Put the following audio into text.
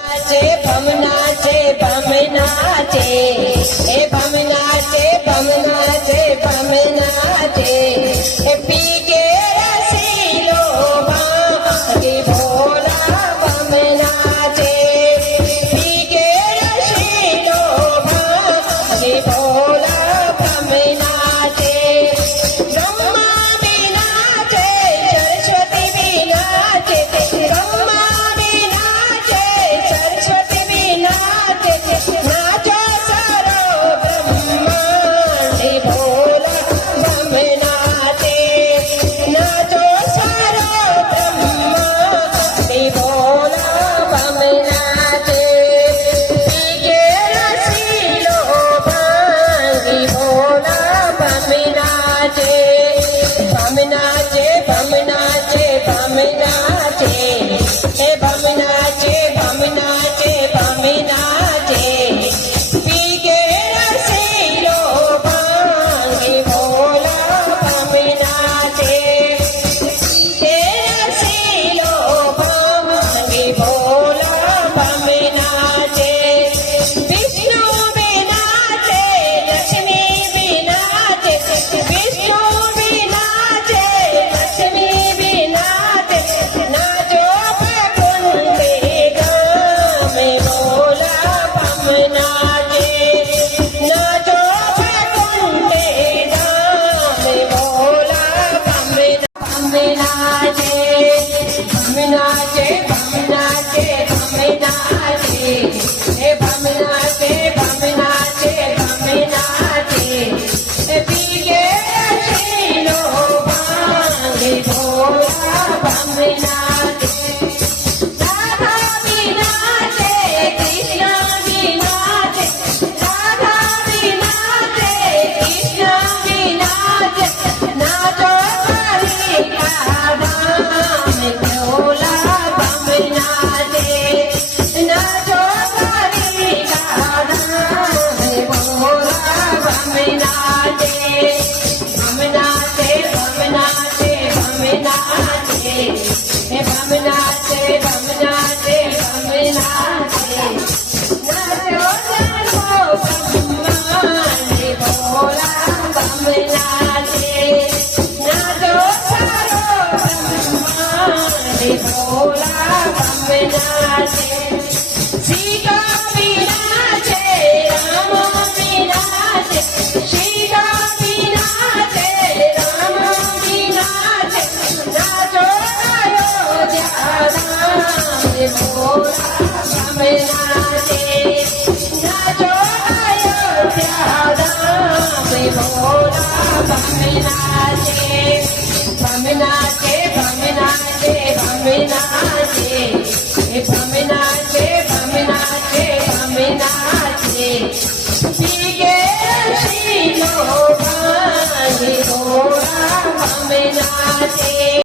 नाचे बम नाचे बम नाचे ए बम नाचे बम नाचे बम नाचे ए पी के रसीलो भांगे भोला बम नाचे पी के रसीलो भांगे भोला बम नाचे ब्रह्मा भी नाचे सरस्वती भी नाचे ब्रह्मा भी नाचे सरस्वती भी नाचे नाचो सारो ब्रह्मांड भोला बम नाचे नाचो सारो ब्रह्मांड भोला बम नाचे पीके रसीलो भांग भोला बम नाचे बम नाचे बम नाचे बम नाचे हे बम नाचे बम नाचे बम नाचे पीके रसीलो भांग भोला बम नाचे पीके रसीलो भांग भोला बम नाचे विष्णु भी नाचे लक्ष्मी भी नाचे विष्णु भी नाचे लक्ष्मी भी नाचे नाचो फकुंडे गाम भोला बम नाचे नाचो फकुंडे गाम भोला बम नाचे बम नाचे बम नाचे बम नाचे हे बम नाचे बम नाचे बम नाचे हे पीके रसीलो भांग भोला बम नाचे राधा भी नाचे कृष्ण भी नाचे राधा भी नाचे कृष्ण भी नाचे नाचो कालिका धाम भोला बम नाचे नाचो कालिका धाम भोला बम नाचे बम नाचे बम नाचे बम नाचे हे बम नाचे बम नाचे बम नाचे नाचो सर्वो ब्रह्मांड भोला बम नाचे नाचो सारो ब्रह्मांड भोला बम नाचे सीता भी नाचे राम भी नाचे सीता भी नाचे राम भी नाचे नाचो अयोध्या धाम भोला बम नाचे नाचो अयोध्या धाम भोला बम नाचे बम नाचे बम नाचे बम नाचे हे बम नाचे बम नाचे बम नाचे पीके